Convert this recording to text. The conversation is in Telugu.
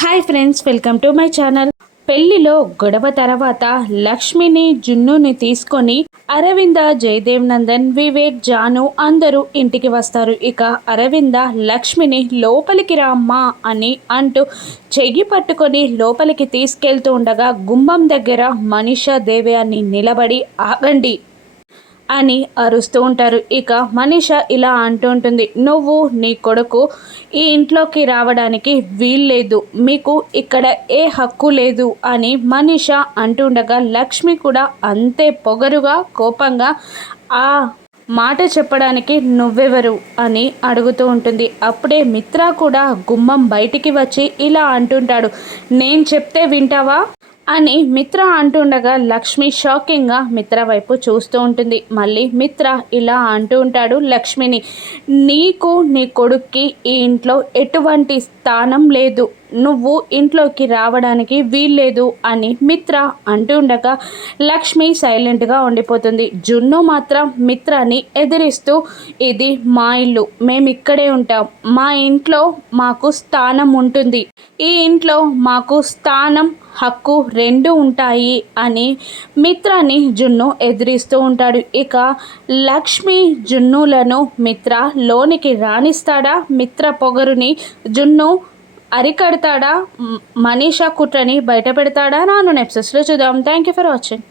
Hi friends welcome to my channel పెళ్ళిలో గొడవ తర్వాత లక్ష్మిని జున్నుని తీసుకొని అరవింద జయదేవ్ నందన్ వివేక్ జాను అందరూ ఇంటికి వస్తారు. ఇక అరవింద లక్ష్మిని లోపలికి రామ్మా అని అంటూ చెయ్యి పట్టుకొని లోపలికి తీసుకెళ్తూ ఉండగా గుమ్మం దగ్గర మనీషా దేవ్యాన్ని నిలబడి ఆగండి. అని అరుస్తూ ఉంటారు. ఇక మనీష ఇలా అంటూ ఉంటుంది నువ్వు నీ కొడుకు ఈ ఇంట్లోకి రావడానికి వీల్లేదు. మీకు ఇక్కడ ఏ హక్కు లేదు అని మనీష అంటుండగా లక్ష్మి కూడా అంతే పొగరుగా కోపంగా ఆ మాట చెప్పడానికి నువ్వెవరు? అని అడుగుతూ ఉంటుంది. అప్పుడే మిత్ర కూడా గుమ్మం బయటికి వచ్చి ఇలా అంటుంటాడు నేను చెప్తే వింటావా? అని మిత్ర అంటుండగా లక్ష్మి షాకింగ్గా మిత్ర వైపు చూస్తూ ఉంటుంది. మళ్ళీ మిత్ర ఇలా అంటూ ఉంటాడు లక్ష్మిని నీకు నీ కొడుక్కి ఈ ఇంట్లో ఎటువంటి స్థానం లేదు. నువ్వు ఇంట్లోకి రావడానికి వీల్లేదు అని మిత్ర అంటుండగా లక్ష్మి సైలెంట్గా ఉండిపోతుంది. జున్ను మాత్రం మిత్రాన్ని ఎదిరిస్తూ ఇది మా ఇల్లు మేము ఇక్కడే ఉంటాం. మా ఇంట్లో మాకు స్థానం ఉంటుంది. ఈ ఇంట్లో మాకు స్థానం హక్కు రెండు ఉంటాయి అని మిత్రాన్ని జున్ను ఎదిరిస్తూ ఉంటాడు. ఇక లక్ష్మి జున్నులను మిత్ర లోనికి రాణిస్తాడా మిత్ర పొగరుని జున్ను అరికడతాడా? మనీషా కుట్రని బయట పెడతాడా నాను నెప్సెస్లో చూద్దాం. Thank you for watching